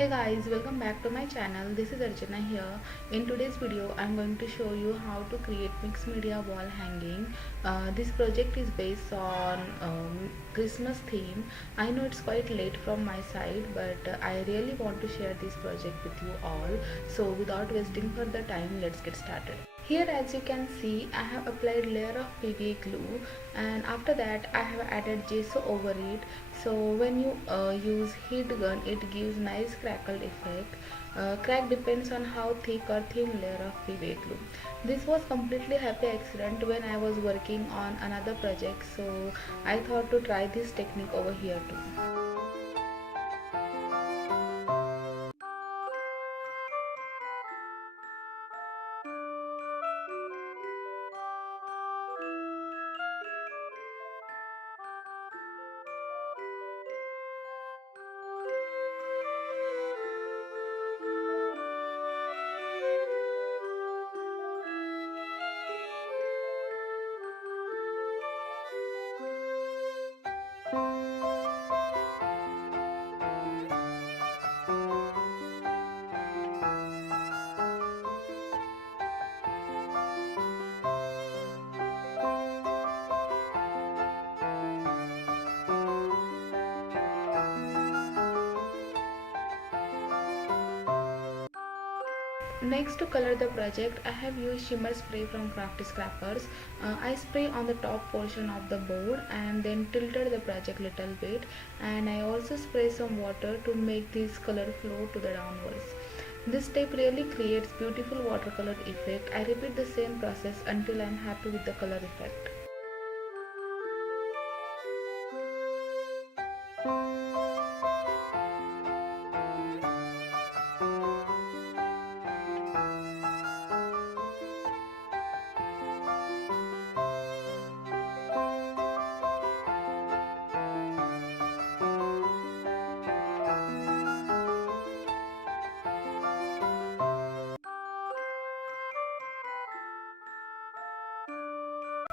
Hey guys, welcome back to my channel. This is Archana here. In today's video, I'm going to show you how to create mixed media wall hanging. This project is based on Christmas theme. I know it's quite late from my side, but I really want to share this project with you all. So without wasting further time, let's get started. Here as you can see, I have applied layer of PVA glue, and after that I have added gesso over it. So when you use heat gun, it gives nice crackle effect. Crack depends on how thick or thin layer of PVA glue. This was completely happy accident when I was working on another project, so I thought to try this technique over here too. Next, to color the project, I have used shimmer spray from Crafty Scrappers. I spray on the top portion of the board and then tilted the project little bit, and I also spray some water to make this color flow to the downwards. This step really creates beautiful watercolor effect. I repeat the same process until I am happy with the color effect.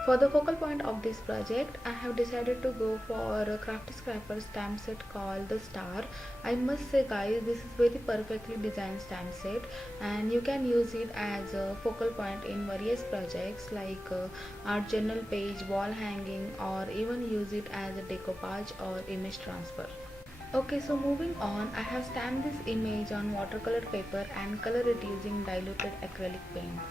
For the focal point of this project, I have decided to go for a Crafty Scrapper stamp set called the Star. I must say guys, this is very perfectly designed stamp set, and you can use it as a focal point in various projects like art journal page, wall hanging, or even use it as a decoupage or image transfer. Okay, so moving on, I have stamped this image on watercolor paper and color it using diluted acrylic paints.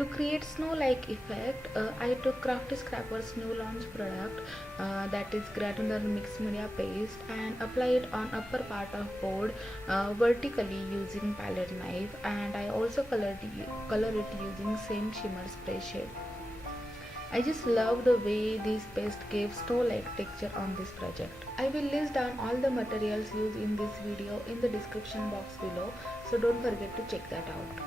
To create snow-like effect, I took Crafty Scrapper's Snow Launch product, that is granular mixed media paste, and apply it on upper part of board vertically using palette knife, and I also color it using same shimmer spray shade. I just love the way this paste gave snow-like texture on this project. I will list down all the materials used in this video in the description box below, so don't forget to check that out.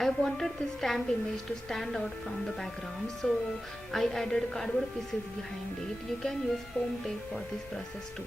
I wanted this stamp image to stand out from the background, so I added cardboard pieces behind it. You can use foam tape for this process too.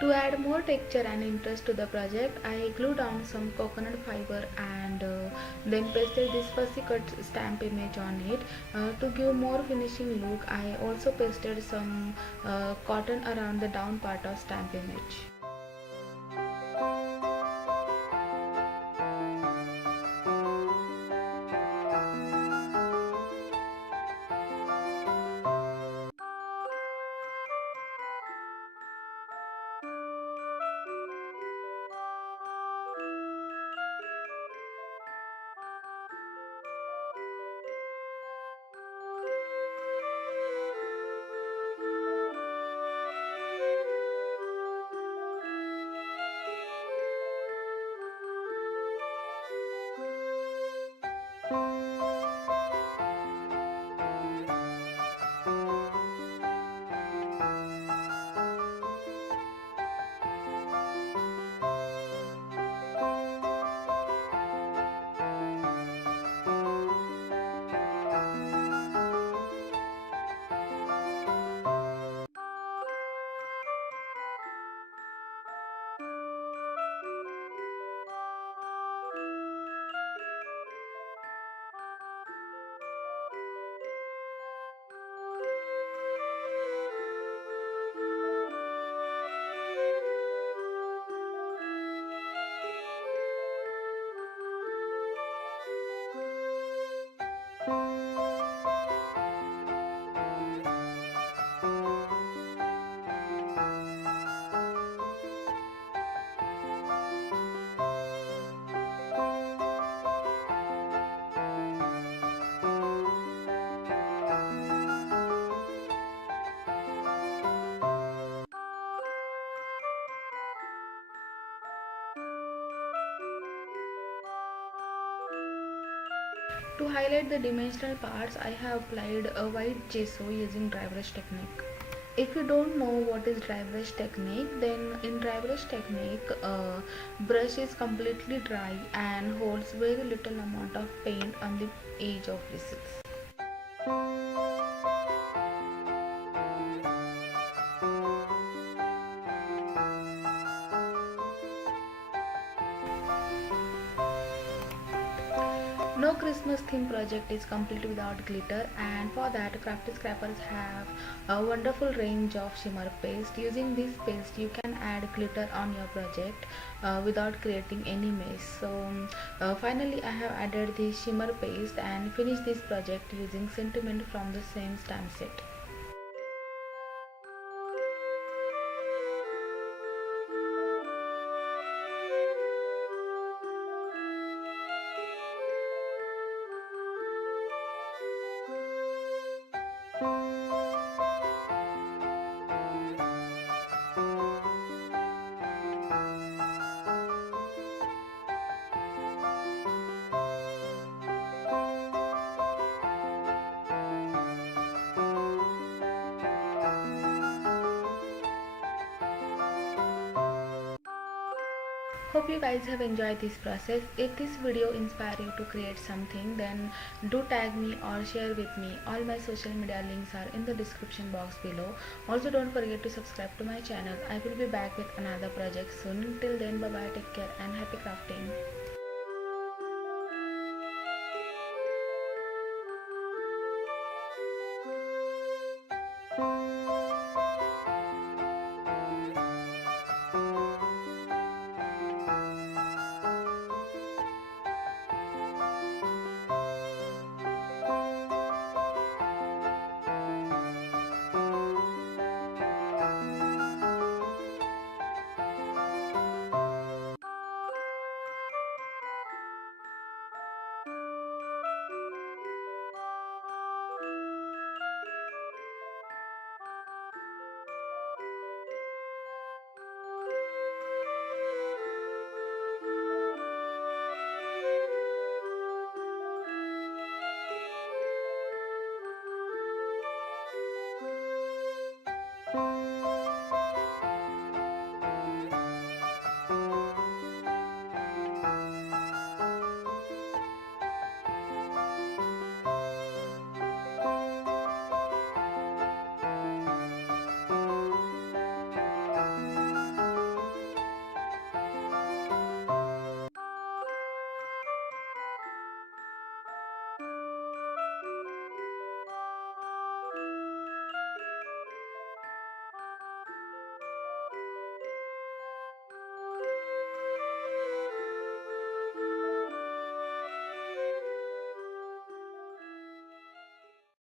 To add more texture and interest to the project, I glued down some coconut fiber and then pasted this fussy cut stamp image on it. To give more finishing look, I also pasted some cotton around the down part of stamp image. To highlight the dimensional parts, I have applied a white gesso using dry brush technique. If you don't know what is dry brush technique, then in dry brush technique, brush is completely dry and holds very little amount of paint on the edge of bristles. No Christmas theme project is complete without glitter, and for that crafty scrappers have a wonderful range of shimmer paste. Using this paste you can add glitter on your project without creating any mess. So finally I have added the shimmer paste and finished this project using sentiment from the same stamp set. Hope you guys have enjoyed this process. If this video inspired you to create something, then do tag me or share with me. All my social media links are in the description box below. Also don't forget to subscribe to my channel. I will be back with another project soon. Till then, bye bye, take care and happy crafting.